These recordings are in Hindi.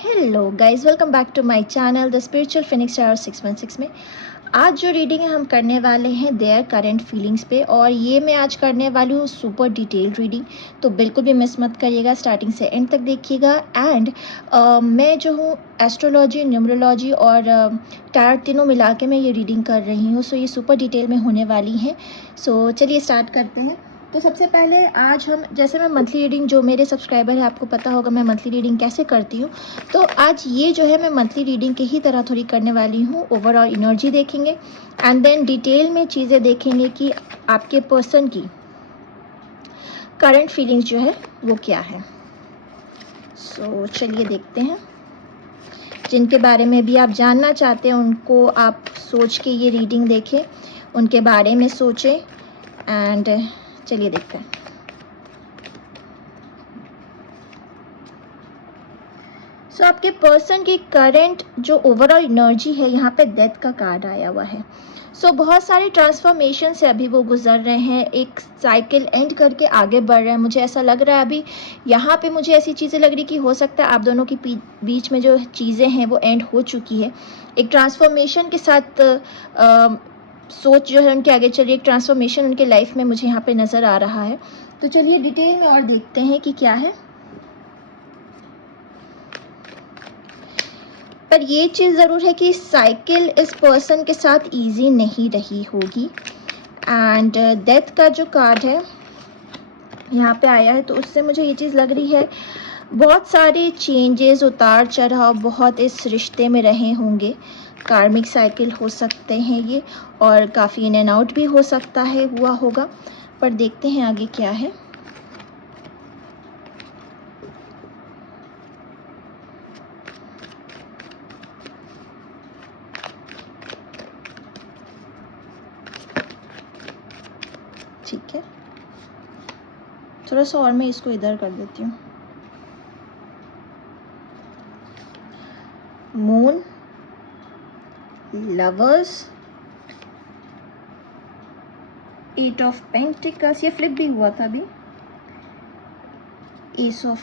Hello guys, welcome back to my channel the spiritual phoenix star 616 में। आज जो रीडिंग है हम करने वाले हैं देयर करंट फीलिंग्स पे, और ये मैं आज करने वाली हूँ सुपर डिटेल्ड रीडिंग। तो बिल्कुल भी मिस मत करिएगा, स्टार्टिंग से एंड तक देखिएगा। एंड मैं जो हूँ एस्ट्रोलॉजी, न्यूमरोलॉजी और टैरोट तीनों मिला के मैं ये रीडिंग कर रही हूँ। सो ये सुपर डिटेल में होने वाली है। सो चलिए स्टार्ट करते हैं। तो सबसे पहले आज हम, जैसे मैं मंथली रीडिंग, जो मेरे सब्सक्राइबर है आपको पता होगा मैं मंथली रीडिंग कैसे करती हूँ, तो आज ये जो है मैं मंथली रीडिंग के ही तरह थोड़ी करने वाली हूँ। ओवरऑल एनर्जी देखेंगे एंड देन डिटेल में चीज़ें देखेंगे कि आपके पर्सन की करंट फीलिंग्स जो है वो क्या है। सो चलिए देखते हैं। जिनके बारे में भी आप जानना चाहते हैं उनको आप सोच के ये रीडिंग देखें, उनके बारे में सोचें एंड चलिए देखते हैं। सो आपके पर्सन की करंट जो ओवरऑल एनर्जी है, यहाँ पे डेथ का कार्ड आया हुआ है। सो बहुत सारे ट्रांसफॉर्मेशन से अभी वो गुजर रहे हैं, एक साइकिल एंड करके आगे बढ़ रहे हैं। मुझे ऐसा लग रहा है अभी यहाँ पे मुझे ऐसी चीज़ें लग रही कि हो सकता है आप दोनों के बीच में जो चीज़ें हैं वो एंड हो चुकी है। एक ट्रांसफॉर्मेशन के साथ सोच जो है उनके आगे चलिए, एक ट्रांसफॉर्मेशन उनके लाइफ में मुझे यहाँ पे नज़र आ रहा है। तो चलिए डिटेल में और देखते हैं कि क्या है। पर ये चीज़ ज़रूर है कि साइकिल इस पर्सन के साथ इजी नहीं रही होगी। एंड डेथ का जो कार्ड है यहाँ पे आया है, तो उससे मुझे ये चीज़ लग रही है बहुत सारे चेंजेस, उतार चढ़ाव बहुत इस रिश्ते में रहे होंगे। कार्मिक साइकिल हो सकते हैं ये, और काफ़ी इन एंड आउट भी हो सकता है, हुआ होगा। पर देखते हैं आगे क्या है। ठीक है, थोड़ा सा और मैं इसको इधर कर देती हूँ। मून, लवर्स, 8 ऑफ पेंटिकल्स, ये फ्लिप भी हुआ था अभी, S of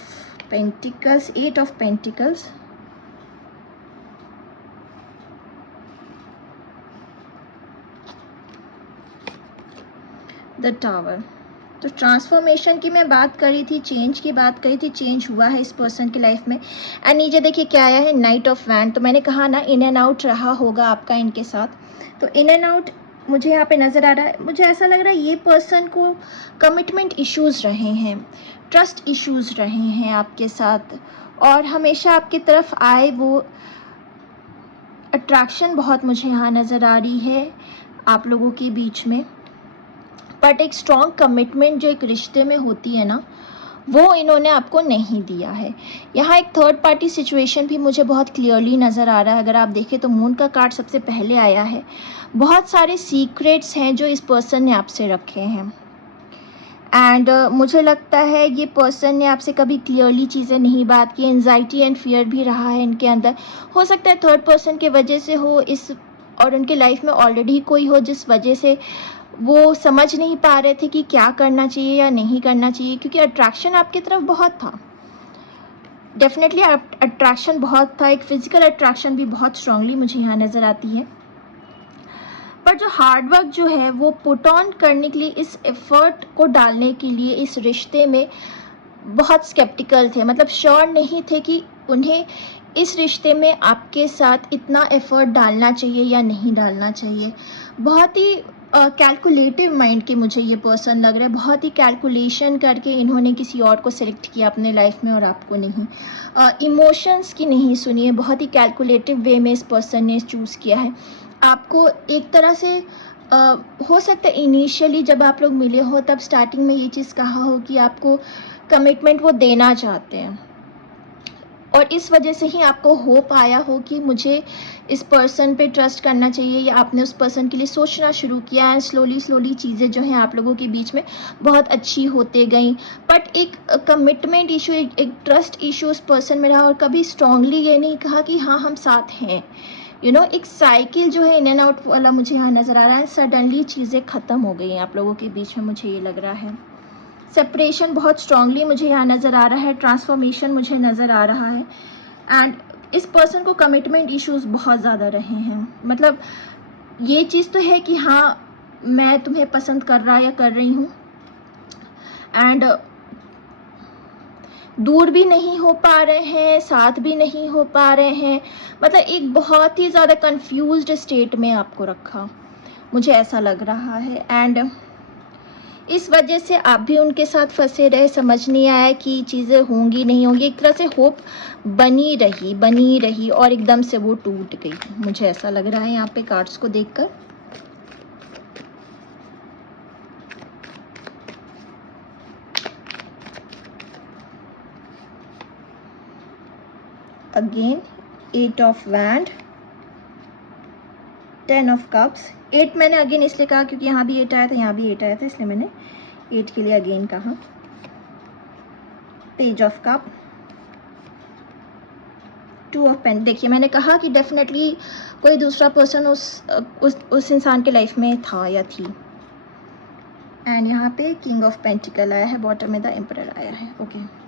pentacles, 8 of pentacles, the tower. तो ट्रांसफॉर्मेशन की मैं बात करी थी, चेंज की बात करी थी, चेंज हुआ है इस पर्सन की लाइफ में। एंड नीचे देखिए क्या आया है, नाइट ऑफ वैंड। तो मैंने कहा ना इन एंड आउट रहा होगा आपका इनके साथ। तो इन एंड आउट मुझे यहाँ पे नज़र आ रहा है। मुझे ऐसा लग रहा है ये पर्सन को कमिटमेंट इश्यूज़ रहे हैं, ट्रस्ट इश्यूज़ रहे हैं आपके साथ, और हमेशा आपकी तरफ आए वो अट्रैक्शन बहुत मुझे यहाँ नज़र आ रही है आप लोगों के बीच में। बट एक स्ट्रॉन्ग कमिटमेंट जो एक रिश्ते में होती है ना, वो इन्होंने आपको नहीं दिया है। यहाँ एक थर्ड पार्टी सिचुएशन भी मुझे बहुत क्लियरली नज़र आ रहा है। अगर आप देखें तो मून का कार्ड सबसे पहले आया है। बहुत सारे सीक्रेट्स हैं जो इस पर्सन ने आपसे रखे हैं। एंड मुझे लगता है ये पर्सन ने आपसे कभी क्लियरली चीज़ें नहीं बात की। एंजाइटी एंड फियर भी रहा है इनके अंदर। हो सकता है थर्ड पर्सन के वजह से हो इस, और उनके लाइफ में ऑलरेडी कोई हो जिस वजह से वो समझ नहीं पा रहे थे कि क्या करना चाहिए या नहीं करना चाहिए, क्योंकि अट्रैक्शन आपकी तरफ बहुत था। डेफिनेटली अट्रैक्शन बहुत था, एक फिजिकल अट्रैक्शन भी बहुत स्ट्रांगली मुझे यहाँ नज़र आती है। पर जो हार्डवर्क जो है वो पुट ऑन करने के लिए, इस एफर्ट को डालने के लिए इस रिश्ते में बहुत स्केप्टिकल थे। मतलब श्योर नहीं थे कि उन्हें इस रिश्ते में आपके साथ इतना एफर्ट डालना चाहिए या नहीं डालना चाहिए। बहुत ही कैलकुलेटिव माइंड के मुझे ये पर्सन लग रहा है। बहुत ही कैलकुलेशन करके इन्होंने किसी और को सिलेक्ट किया अपने लाइफ में और आपको नहीं। इमोशंस की नहीं सुनी है, बहुत ही कैलकुलेटिव वे में इस पर्सन ने चूज़ किया है आपको। एक तरह से हो सकता है इनिशियली जब आप लोग मिले हो तब स्टार्टिंग में ये चीज़ कहा हो कि आपको कमिटमेंट वो देना चाहते हैं, और इस वजह से ही आपको होप आया हो कि मुझे इस पर्सन पे ट्रस्ट करना चाहिए, या आपने उस पर्सन के लिए सोचना शुरू किया। एंड स्लोली चीज़ें जो हैं आप लोगों के बीच में बहुत अच्छी होते गई। बट एक कमिटमेंट इशू, एक ट्रस्ट इशू उस पर्सन में रहा, और कभी स्ट्रांगली ये नहीं कहा कि हाँ हम साथ हैं। एक साइकिल जो है इन एंड आउट वाला मुझे यहाँ नज़र आ रहा है। सडनली चीज़ें ख़त्म हो गई हैं आप लोगों के बीच में, मुझे ये लग रहा है। सेपरेशन बहुत स्ट्रांगली मुझे यहाँ नज़र आ रहा है। ट्रांसफॉर्मेशन मुझे नज़र आ रहा है। एंड इस पर्सन को कमिटमेंट इश्यूज बहुत ज़्यादा रहे हैं। मतलब ये चीज़ तो है कि हाँ मैं तुम्हें पसंद कर रहा या कर रही हूँ, एंड दूर भी नहीं हो पा रहे हैं, साथ भी नहीं हो पा रहे हैं। मतलब एक बहुत ही ज़्यादा कंफ्यूज्ड स्टेट में आपको रखा, मुझे ऐसा लग रहा है। एंड इस वजह से आप भी उनके साथ फंसे रहे, समझ नहीं आया कि चीज़ें होंगी नहीं होंगी। एक तरह से होप बनी रही और एकदम से वो टूट गई, मुझे ऐसा लग रहा है यहाँ पे कार्ड्स को देखकर। Again 8 of wand, 10 of cups. 8 मैंने अगेन इसलिए कहा क्योंकि यहाँ भी 8 आया था, यहाँ भी 8 आया था, इसलिए मैंने 8 के लिए अगेन कहा। Page of cup, 2 of pen. देखिए मैंने कहा कि डेफिनेटली कोई दूसरा पर्सन उस इंसान के लाइफ में था या थी। एंड यहाँ पे किंग ऑफ पेंटिकल आया है, बॉटम में द एम्परर आया है। ओके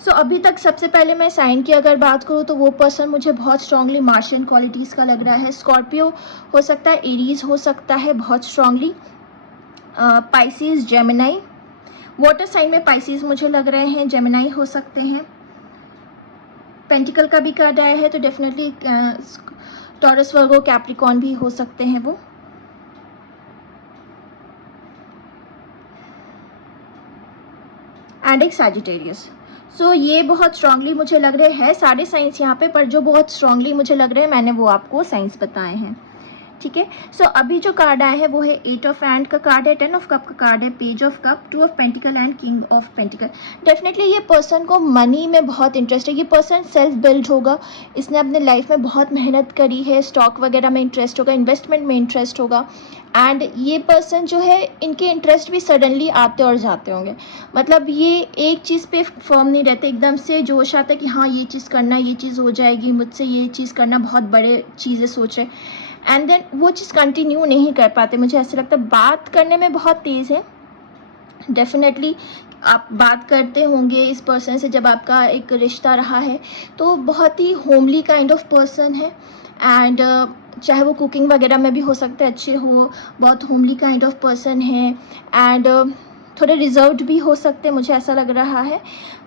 सो अभी तक सबसे पहले मैं साइन की अगर बात करूँ तो वो पर्सन मुझे बहुत स्ट्रांगली मार्शियन क्वालिटीज़ का लग रहा है। स्कॉर्पियो हो सकता है, एरीज हो सकता है बहुत strongly, Pisces, Gemini. Water sign में पाइसिस मुझे लग रहे हैं, जेमिनाई हो सकते हैं। पेंटिकल का भी कार्ड आया है तो डेफिनेटली टॉरस, वर्गो, कैप्रिकॉर्न भी हो सकते हैं वो। एंड एक सैजिटेरियस। सो ये बहुत स्ट्रांगली मुझे लग रहे हैं, सारे साइंस यहाँ पे, पर जो बहुत स्ट्रांगली मुझे लग रहे हैं मैंने वो आपको साइंस बताए हैं। ठीक है, सो अभी जो कार्ड आया है वो है 8 ऑफ हैंड का कार्ड है, 10 ऑफ कप का कार्ड है, page of cup, 2 of pentacle and king of pentacle. Definitely ये पर्सन को मनी में बहुत इंटरेस्ट है। ये पर्सन सेल्फ बिल्ड होगा, इसने अपने लाइफ में बहुत मेहनत करी है, स्टॉक वगैरह में इंटरेस्ट होगा, इन्वेस्टमेंट में इंटरेस्ट होगा। एंड ये पर्सन जो है, इनके इंटरेस्ट भी सडनली आते और जाते होंगे। मतलब ये एक चीज़ पे फर्म नहीं रहते, एकदम से जोश आता है कि हाँ ये चीज़ करना, ये चीज़ हो जाएगी मुझसे, ये चीज़ करना, बहुत बड़े चीज़ें सोच रहे, एंड देन वो चीज़ कंटिन्यू नहीं कर पाते। मुझे ऐसा लगता है बात करने में बहुत तेज़ है। डेफिनेटली आप बात करते होंगे इस पर्सन से जब आपका एक रिश्ता रहा है, तो बहुत ही होमली काइंड ऑफ पर्सन है। एंड चाहे वो कुकिंग वगैरह में भी हो सकते हैं अच्छे हो, बहुत होमली काइंड ऑफ पर्सन है। एंड थोड़े रिजर्व्ड भी हो सकते हैं, मुझे ऐसा लग रहा है।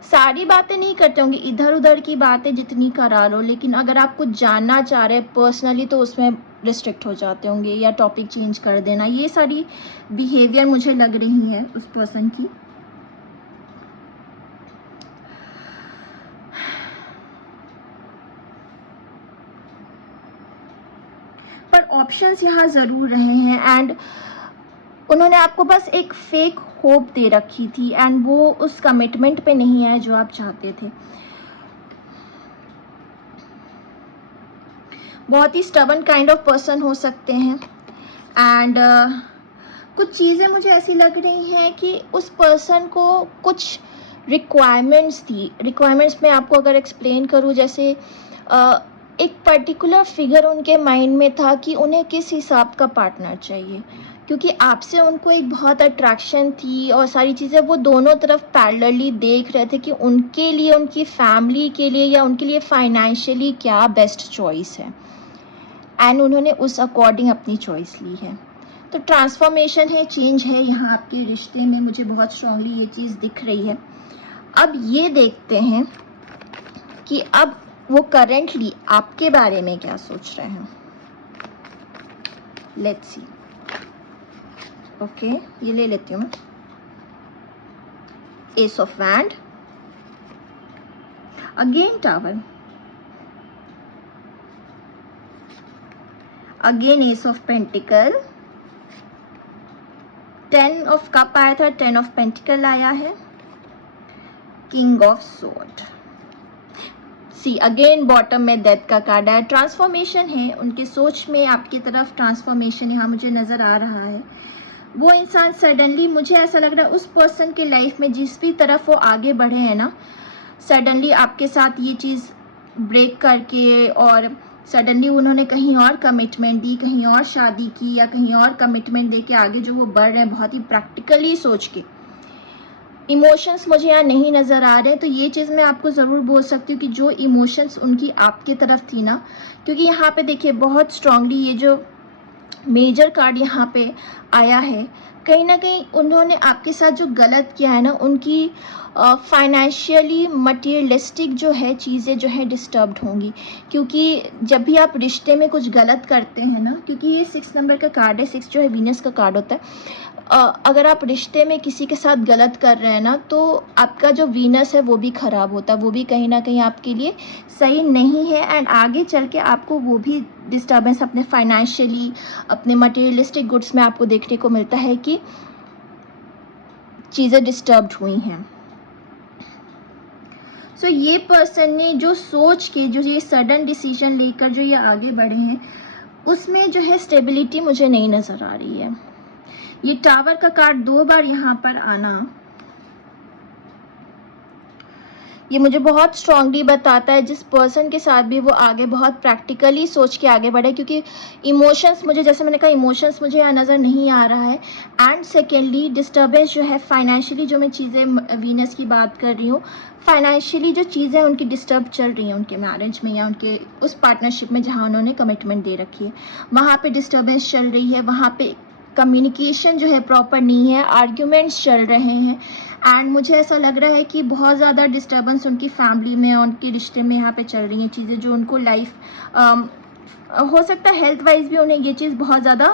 सारी बातें नहीं करते होंगे, इधर उधर की बातें जितनी करा लो, लेकिन अगर आप कुछ जानना चाह रहे हैं पर्सनली तो उसमें रिस्ट्रिक्ट हो जाते होंगे या टॉपिक चेंज कर देना। ये सारी बिहेवियर मुझे लग रही है उस पर्सन की। पर ऑप्शंस यहाँ ज़रूर रहे हैं, एंड उन्होंने आपको बस एक फेक होप दे रखी थी, एंड वो उस कमिटमेंट पे नहीं आए जो आप चाहते थे। बहुत ही स्टबन काइंड ऑफ पर्सन हो सकते हैं। एंड कुछ चीज़ें मुझे ऐसी लग रही हैं कि उस पर्सन को कुछ रिक्वायरमेंट्स थी। रिक्वायरमेंट्स में आपको अगर एक्सप्लेन करूँ, जैसे एक पर्टिकुलर फिगर उनके माइंड में था कि उन्हें किस हिसाब का पार्टनर चाहिए, क्योंकि आपसे उनको एक बहुत अट्रैक्शन थी और सारी चीज़ें वो दोनों तरफ पैरेलली देख रहे थे कि उनके लिए, उनकी फैमिली के लिए या उनके लिए फाइनेंशियली क्या बेस्ट चॉइस है, एंड उन्होंने उस अकॉर्डिंग अपनी चॉइस ली है। तो ट्रांसफॉर्मेशन है, चेंज है यहाँ आपके रिश्ते में, मुझे बहुत स्ट्रांगली ये चीज़ दिख रही है। अब ये देखते हैं कि अब वो करेंटली आपके बारे में क्या सोच रहे हैं। Let's see. ओके, ये ले लेती हूँ मैं। Ace of wand, again tower, again ace of pentacle, 10 of cup आया था, 10 ऑफ पेंटिकल आया है, king of sword. See again bottom में डेथ का कार्ड आया। ट्रांसफॉर्मेशन है, उनके सोच में आपकी तरफ ट्रांसफॉर्मेशन यहाँ मुझे नज़र आ रहा है। वो इंसान सडनली, मुझे ऐसा लग रहा है उस पर्सन के लाइफ में जिस भी तरफ वो आगे बढ़े हैं ना, सडनली आपके साथ ये चीज़ ब्रेक करके और सडनली उन्होंने कहीं और कमिटमेंट दी, कहीं और शादी की या कहीं और कमिटमेंट दे के आगे जो वो बढ़ रहे हैं बहुत ही प्रैक्टिकली सोच के, इमोशंस मुझे यहाँ नहीं नज़र आ रहे, तो ये चीज़ मैं आपको ज़रूर बोल सकती हूँ कि जो इमोशंस उनकी आपकी तरफ थी ना, क्योंकि यहाँ पे देखिए बहुत स्ट्रांगली ये जो मेजर कार्ड यहाँ पे आया है, कहीं ना कहीं उन्होंने आपके साथ जो गलत किया है ना, उनकी फाइनेंशियली मटेरियलिस्टिक जो है चीज़ें जो है डिस्टर्ब्ड होंगी, क्योंकि जब भी आप रिश्ते में कुछ गलत करते हैं ना, क्योंकि ये 6 नंबर का कार्ड है, 6 जो है वीनस का कार्ड होता है। अगर आप रिश्ते में किसी के साथ गलत कर रहे हैं ना, तो आपका जो वीनस है वो भी ख़राब होता है, वो भी कहीं ना कहीं आपके लिए सही नहीं है, एंड आगे चल के आपको वो भी डिस्टर्बेंस अपने फाइनेंशियली, अपने मटेरियलिस्टिक गुड्स में आपको देखने को मिलता है कि चीज़ें डिस्टर्ब्ड हुई हैं। सो ये पर्सन ने जो सोच के जो ये सडन डिसीजन लेकर जो ये आगे बढ़े हैं, उसमें जो है स्टेबिलिटी मुझे नहीं नज़र आ रही है। ये टावर का कार्ड 2 बार यहाँ पर आना, ये मुझे बहुत स्ट्रांगली बताता है जिस पर्सन के साथ भी वो आगे बहुत प्रैक्टिकली सोच के आगे बढ़े, क्योंकि इमोशंस मुझे, जैसे मैंने कहा, इमोशंस मुझे यहाँ नज़र नहीं आ रहा है। एंड सेकेंडली डिस्टर्बेंस जो है फाइनेंशियली, जो मैं चीज़ें वीनस की बात कर रही हूँ, फाइनेंशियली जो चीज़ें उनकी डिस्टर्ब चल रही हैं उनके मैरिज में या उनके उस पार्टनरशिप में जहाँ उन्होंने कमिटमेंट दे रखी है, वहाँ पे डिस्टर्बेंस चल रही है, वहाँ पे कम्युनिकेशन जो है प्रॉपर नहीं है, आर्ग्यूमेंट्स चल रहे हैं। एंड मुझे ऐसा लग रहा है कि बहुत ज़्यादा डिस्टर्बेंस उनकी फैमिली में, उनके रिश्ते में यहाँ पे चल रही हैं चीज़ें, जो उनको लाइफ हो सकता है हेल्थ वाइज भी उन्हें ये चीज़ बहुत ज़्यादा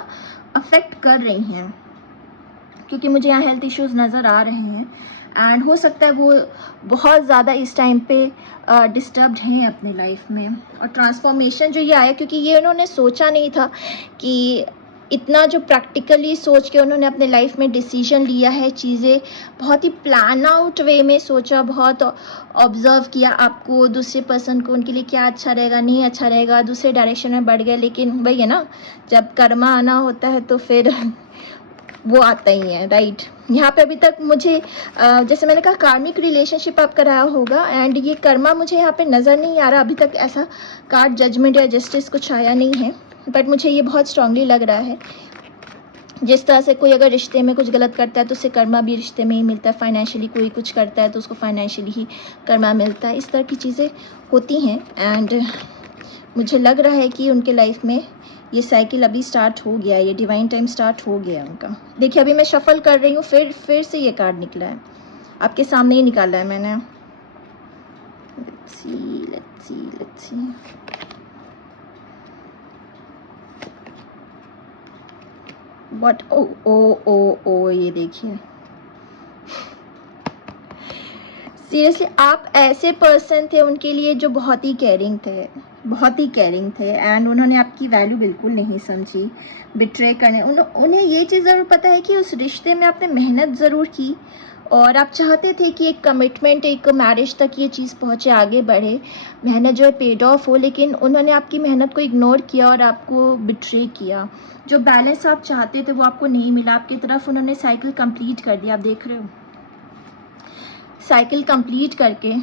अफेक्ट कर रही हैं, क्योंकि मुझे यहाँ हेल्थ इश्यूज़ नज़र आ रहे हैं। एंड हो सकता है वो बहुत ज़्यादा इस टाइम पे डिस्टर्ब्ड हैं अपनी लाइफ में। और ट्रांसफॉर्मेशन जो ये आया, क्योंकि ये उन्होंने सोचा नहीं था कि इतना जो प्रैक्टिकली सोच के उन्होंने अपने लाइफ में डिसीजन लिया है, चीज़ें बहुत ही प्लान आउट वे में सोचा, बहुत ऑब्जर्व किया आपको, दूसरे पर्सन को, उनके लिए क्या अच्छा रहेगा, नहीं अच्छा रहेगा, दूसरे डायरेक्शन में बढ़ गए। लेकिन वही है ना, जब कर्मा आना होता है तो फिर वो आता ही है, राइट। यहाँ पे अभी तक मुझे जैसे मैंने कहा कार्मिक रिलेशनशिप आपका रहा होगा, एंड ये कर्मा मुझे यहाँ पे नज़र नहीं आ रहा अभी तक, ऐसा कार्ड जजमेंट या जस्टिस कुछ आया नहीं है, बट मुझे ये बहुत स्ट्रांगली लग रहा है जिस तरह से कोई अगर रिश्ते में कुछ गलत करता है तो उसे कर्मा भी रिश्ते में ही मिलता है, फाइनेंशियली कोई कुछ करता है तो उसको फाइनेंशियली ही कर्मा मिलता है, इस तरह की चीज़ें होती हैं। एंड मुझे लग रहा है कि उनके लाइफ में ये साइकिल अभी स्टार्ट हो गया, ये डिवाइन टाइम स्टार्ट हो गया उनका। देखिए अभी मैं शफल कर रही हूँ, फिर से ये कार्ड निकला है, आपके सामने ही निकाला है मैंने। लेट्स सी व्हाट, ओ ओ ओ ओ, ये देखिए सीरियसली आप ऐसे पर्सन थे उनके लिए जो बहुत ही केयरिंग थे, बहुत ही केयरिंग थे, एंड उन्होंने आपकी वैल्यू बिल्कुल नहीं समझी, बिट्रे करने उन्हें ये चीज़ ज़रूर पता है कि उस रिश्ते में आपने मेहनत ज़रूर की, और आप चाहते थे कि एक कमिटमेंट, एक मैरिज तक ये चीज़ पहुँचे, आगे बढ़े, मेहनत जो है पेड ऑफ हो, लेकिन उन्होंने आपकी मेहनत को इग्नोर किया और आपको बिट्रे किया। जो बैलेंस आप चाहते थे वो आपको नहीं मिला, आपकी तरफ उन्होंने साइकिल कंप्लीट कर दिया, आप देख रहे हो, साइकिल कंप्लीट करके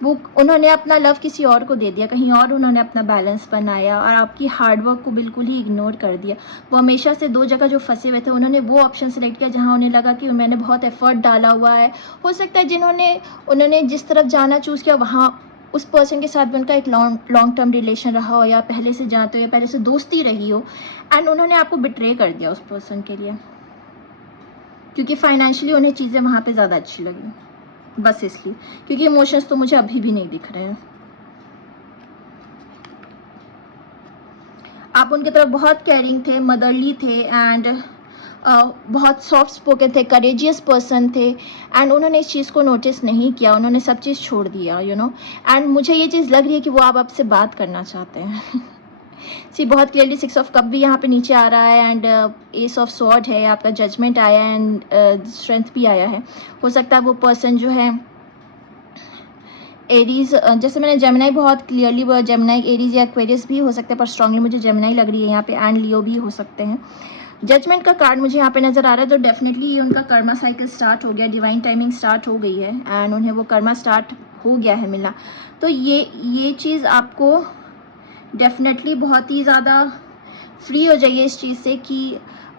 वो उन्होंने अपना लव किसी और को दे दिया, कहीं और उन्होंने अपना बैलेंस बनाया और आपकी हार्डवर्क को बिल्कुल ही इग्नोर कर दिया। वो हमेशा से 2 जगह जो फंसे हुए थे, उन्होंने वो ऑप्शन सेलेक्ट किया जहां उन्हें लगा कि मैंने बहुत एफर्ट डाला हुआ है। हो सकता है उन्होंने जिस तरफ जाना चूज़ किया वहाँ उस पर्सन के साथ भी उनका एक लॉन्ग टर्म रिलेशन रहा हो, या पहले से जानते हो, या पहले से दोस्ती रही हो, एंड उन्होंने आपको बिट्रे कर दिया उस पर्सन के लिए, क्योंकि फाइनेंशियली उन्हें चीज़ें वहाँ पे ज़्यादा अच्छी लगी, बस इसलिए, क्योंकि इमोशंस तो मुझे अभी भी नहीं दिख रहे हैं। आप उनकी तरफ बहुत केयरिंग थे, मदरली थे, एंड बहुत सॉफ्ट स्पोकन थे, करेजियस पर्सन थे, एंड उन्होंने इस चीज़ को नोटिस नहीं किया, उन्होंने सब चीज़ छोड़ दिया, एंड मुझे ये चीज़ लग रही है कि वो आप आपसे बात करना चाहते हैं। सी बहुत क्लियरली 6 ऑफ कप भी यहाँ पे नीचे आ रहा है, एंड एस ऑफ स्वॉर्ड है, आपका जजमेंट आया है, एंड स्ट्रेंथ भी आया है। हो सकता है वो पर्सन जो है एरीज, जैसे मैंने जेमिनाई बहुत क्लियरली, वो जेमिनाई, एरीज या एक्वेरियस भी हो सकते हैं, पर स्ट्रांगली मुझे जेमिनाई लग रही है यहाँ पे, एंड लियो भी हो सकते हैं। जजमेंट का कार्ड मुझे यहाँ पे नज़र आ रहा है, तो डेफिनेटली ये उनका कर्मा साइकिल स्टार्ट हो गया, डिवाइन टाइमिंग स्टार्ट हो गई है, एंड उन्हें वो कर्मा स्टार्ट हो गया है मिलना। तो ये चीज़ आपको डेफिनेटली बहुत ही ज़्यादा फ्री हो जाइए इस चीज़ से कि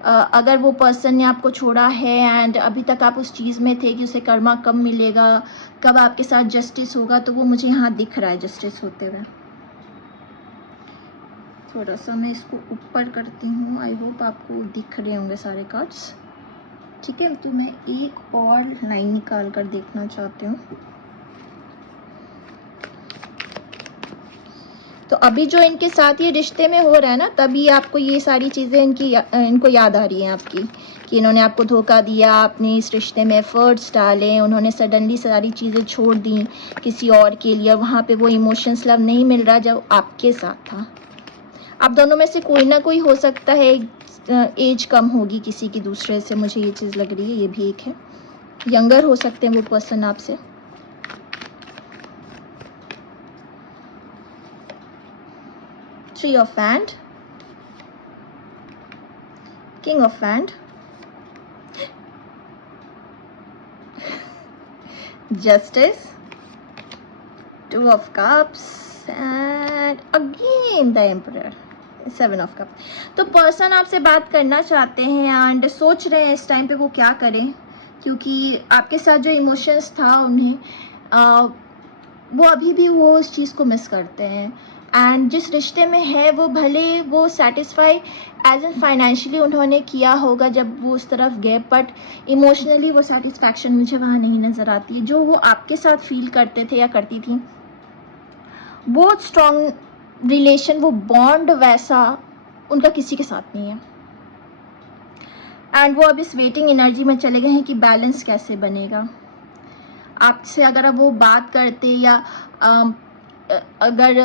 अगर वो पर्सन ने आपको छोड़ा है एंड अभी तक आप उस चीज़ में थे कि उसे कर्मा कब मिलेगा, कब आपके साथ जस्टिस होगा, तो वो मुझे यहाँ दिख रहा है जस्टिस होते हुए। थोड़ा सा मैं इसको ऊपर करती हूँ, आई होप आपको दिख रहे होंगे सारे कार्ड्स। ठीक है, तो मैं एक और लाइन निकाल कर देखना चाहती हूँ। तो अभी जो इनके साथ ये रिश्ते में हो रहा है ना, तभी आपको ये सारी चीज़ें इनको याद आ रही हैं आपकी, कि इन्होंने आपको धोखा दिया, आपने इस रिश्ते में एफर्ट्स डाले, उन्होंने सडनली सारी चीज़ें छोड़ दी किसी और के लिए, वहाँ पे वो इमोशंस लव नहीं मिल रहा जो आपके साथ था। आप दोनों में से कोई ना कोई हो सकता है, एज कम होगी किसी की दूसरे से, मुझे ये चीज़ लग रही है, ये भी एक है। यंगर हो सकते हैं वो पर्सन आपसे। Three of Wands, King of Wands, Justice, Two of Cups and again the Emperor, Seven of Cups। तो पर्सन आपसे बात करना चाहते हैं एंड सोच रहे हैं इस टाइम पे वो क्या करें, क्योंकि आपके साथ जो इमोशंस था उन्हें वो अभी भी वो उस चीज़ को मिस करते हैं। एंड जिस रिश्ते में है वो भले वो सेटिस्फाई एज एन फाइनेंशियली उन्होंने किया होगा जब वो उस तरफ गए, बट इमोशनली वो सेटिस्फैक्शन मुझे वहाँ नहीं नज़र आती है जो वो आपके साथ फील करते थे या करती थी। बहुत स्ट्रॉन्ग रिलेशन, वो बॉन्ड वैसा उनका किसी के साथ नहीं है। एंड वो अब इस वेटिंग एनर्जी में चले गए हैं कि बैलेंस कैसे बनेगा। आपसे अगर अब वो बात करते या अगर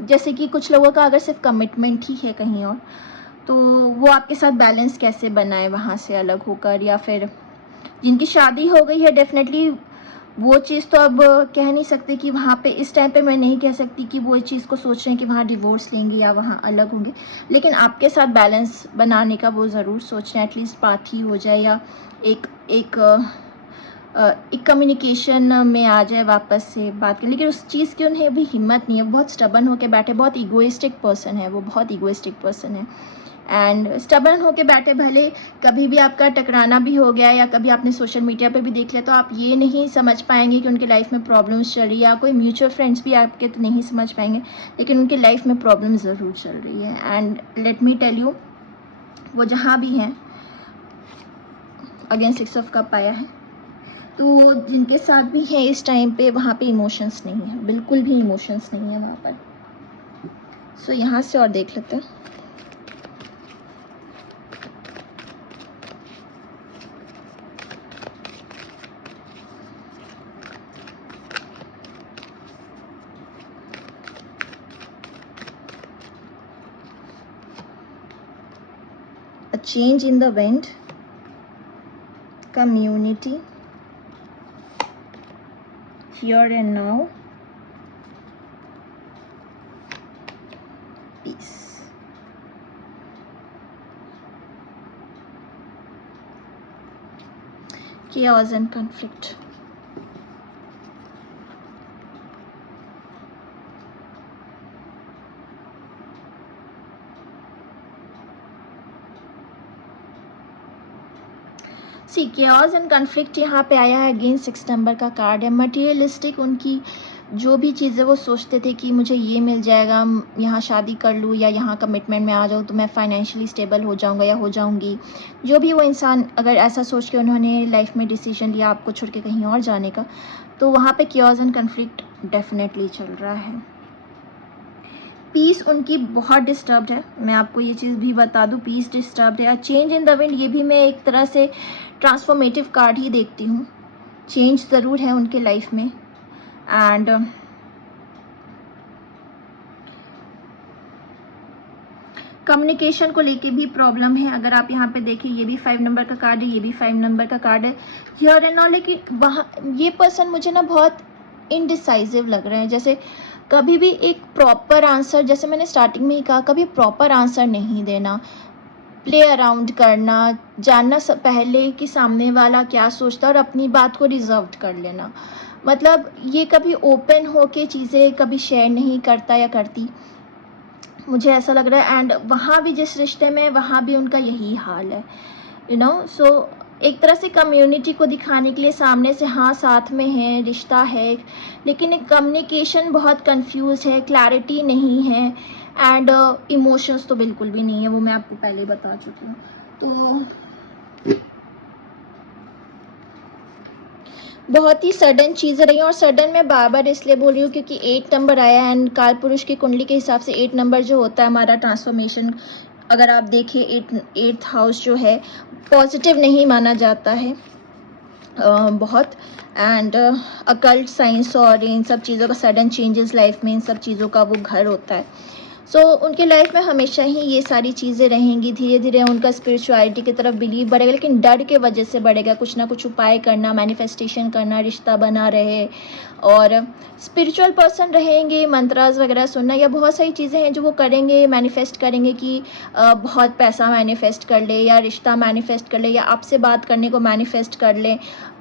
जैसे कि कुछ लोगों का अगर सिर्फ कमिटमेंट ही है कहीं और, तो वो आपके साथ बैलेंस कैसे बनाए वहाँ से अलग होकर, या फिर जिनकी शादी हो गई है डेफिनेटली वो चीज़ तो अब कह नहीं सकते कि वहाँ पे इस टाइम पे मैं नहीं कह सकती कि वो इस चीज़ को सोच रहे हैं कि वहाँ डिवोर्स लेंगे या वहाँ अलग होंगे, लेकिन आपके साथ बैलेंस बनाने का वो ज़रूर सोच रहे हैं, एटलीस्ट बात ही हो जाए या एक कम्युनिकेशन में आ जाए वापस से बात कर। लेकिन उस चीज़ की उन्हें अभी हिम्मत नहीं है, बहुत स्टबर्न होके बैठे, बहुत ईगोइस्टिक पर्सन है वो, बहुत ईगोइस्टिक पर्सन है। एंड स्टबर्न होके बैठे, भले कभी भी आपका टकराना भी हो गया या कभी आपने सोशल मीडिया पे भी देख लिया, तो आप ये नहीं समझ पाएंगे कि उनके लाइफ में प्रॉब्लम्स चल रही है, या कोई म्यूचुअल फ्रेंड्स भी आपके तो नहीं समझ पाएंगे, लेकिन उनके लाइफ में प्रॉब्लम ज़रूर चल रही है। And let me tell you, वो जहाँ भी हैं, अगेन 6 ऑफ कप आया है, तो जिनके साथ भी है इस टाइम पे वहाँ पे इमोशंस नहीं है, बिल्कुल भी इमोशंस नहीं है वहाँ पर। सो यहाँ से और देख लेते हैं। A change in the wind, community, here and now, peace। Chaos and conflict। See chaos and conflict यहाँ पे आया है, अगेन 6 नंबर का कार्ड है। मटेरियलिस्टिक, उनकी जो भी चीज़ें वो सोचते थे कि मुझे ये मिल जाएगा, यहाँ शादी कर लूँ या यहाँ कमिटमेंट में आ जाऊँ तो मैं फाइनेंशियली स्टेबल हो जाऊँगा या हो जाऊँगी, जो भी वो इंसान अगर ऐसा सोच के उन्होंने लाइफ में डिसीजन लिया आपको छोड़ के कहीं और जाने का, तो वहाँ पे केओस एंड कन्फ्लिक्ट डेफिनेटली चल रहा है। पीस उनकी बहुत डिस्टर्ब्ड है, मैं आपको ये चीज़ भी बता दूँ, पीस डिस्टर्ब्ड है। चेंज इन द विंड, ये भी मैं एक तरह से ट्रांसफॉर्मेटिव कार्ड ही देखती हूँ, चेंज ज़रूर है उनके लाइफ में। एंड कम्युनिकेशन को लेके भी प्रॉब्लम है। अगर आप यहाँ पे देखें, ये भी 5 नंबर का कार्ड है, ये भी 5 नंबर का कार्ड है, हियर एंड ऑल। लेकिन वहाँ ये पर्सन मुझे ना बहुत इनडिसाइसिव लग रहे हैं, जैसे कभी भी एक प्रॉपर आंसर, जैसे मैंने स्टार्टिंग में ही कहा, कभी प्रॉपर आंसर नहीं देना, प्ले अराउंड करना, जानना पहले कि सामने वाला क्या सोचता है और अपनी बात को रिजर्व कर लेना। मतलब ये कभी ओपन होके चीज़ें कभी शेयर नहीं करता या करती। मुझे ऐसा लग रहा है। एंड वहाँ भी जिस रिश्ते में, वहाँ भी उनका यही हाल है, यू नो। सो एक तरह से कम्युनिटी को दिखाने के लिए सामने से हाँ साथ में है, रिश्ता है, लेकिन एक कम्युनिकेशन बहुत कंफ्यूज है, क्लैरिटी नहीं है, एंड इमोशंस तो बिल्कुल भी नहीं है, वो मैं आपको पहले बता चुकी हूँ। तो बहुत ही सडन चीज़ें रही हैं, और सडन मैं बार बार इसलिए बोल रही हूँ क्योंकि 8 नंबर आया है, एंड काल पुरुष की कुंडली के हिसाब से 8 नंबर जो होता है हमारा ट्रांसफॉर्मेशन, अगर आप देखिए 8th हाउस जो है पॉजिटिव नहीं माना जाता है बहुत। एंड अकल्ट साइंस और इन सब चीज़ों का सडन चेंजेस लाइफ में, इन सब चीज़ों का वो घर होता है। सो उनके लाइफ में हमेशा ही ये सारी चीज़ें रहेंगी। धीरे धीरे उनका स्पिरिचुअलिटी की तरफ बिलीव बढ़ेगा, लेकिन डर के वजह से बढ़ेगा। कुछ ना कुछ उपाय करना, मैनिफेस्टेशन करना, रिश्ता बना रहे, और स्पिरिचुअल पर्सन रहेंगे, मंत्रास वगैरह सुनना, या बहुत सारी चीज़ें हैं जो वो करेंगे, मैनिफेस्ट करेंगे कि बहुत पैसा मैनिफेस्ट कर ले, या रिश्ता मैनिफेस्ट कर ले, या आपसे बात करने को मैनिफेस्ट कर ले।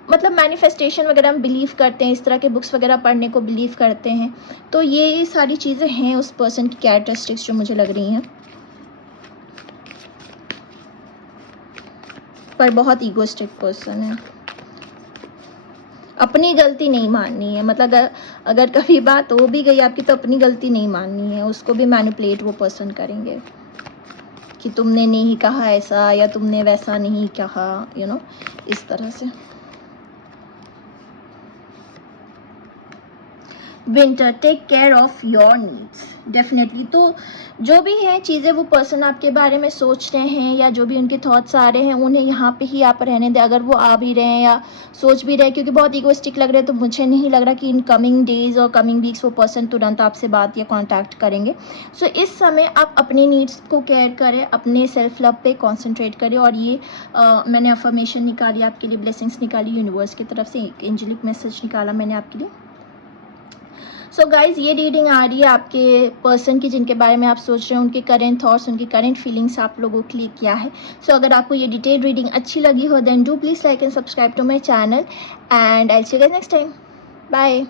मतलब मैनिफेस्टेशन वगैरह हम बिलीव करते हैं, इस तरह के बुक्स वगैरह पढ़ने को बिलीव करते हैं। तो ये सारी चीज़ें हैं उस पर्सन की कैरेक्टरिस्टिक्स जो मुझे लग रही हैं, पर बहुत ईगोइस्टिक पर्सन है। अपनी गलती नहीं माननी है, मतलब अगर कभी बात हो भी गई आपकी तो अपनी गलती नहीं माननी है, उसको भी मैनिपुलेट वो पर्सन करेंगे कि तुमने नहीं कहा ऐसा, या तुमने वैसा नहीं कहा, यू नो, इस तरह से। Winter, take care of your needs, definitely. तो जो भी है चीज़ें वो पर्सन आपके बारे में सोच रहे हैं, या जो भी उनके थॉट्स आ रहे हैं, उन्हें यहाँ पे ही आप रहने दें। अगर वो आ भी रहे हैं या सोच भी रहे हैं, क्योंकि बहुत इगोइस्टिक लग रहे हैं, तो मुझे नहीं लग रहा कि इन कमिंग डेज और कमिंग वीक्स वो पर्सन तुरंत आपसे बात या कॉन्टैक्ट करेंगे। सो इस समय आप अपनी नीड्स को केयर करें, अपने सेल्फ लव पे कॉन्सेंट्रेट करें। और ये मैंने अफर्मेशन निकाली आपके लिए, ब्लेसिंग्स निकाली यूनिवर्स की तरफ से, एक एंजेलिक मैसेज निकाला मैंने आपके लिए। सो गाइज, ये रीडिंग आ रही है आपके पर्सन की जिनके बारे में आप सोच रहे हैं, उनके करेंट थॉट्स, उनकी करेंट फीलिंग्स आप लोगों के लिए क्या है। सो अगर आपको ये डिटेल रीडिंग अच्छी लगी हो, then do please like and subscribe to my channel, and I see you guys next time. Bye.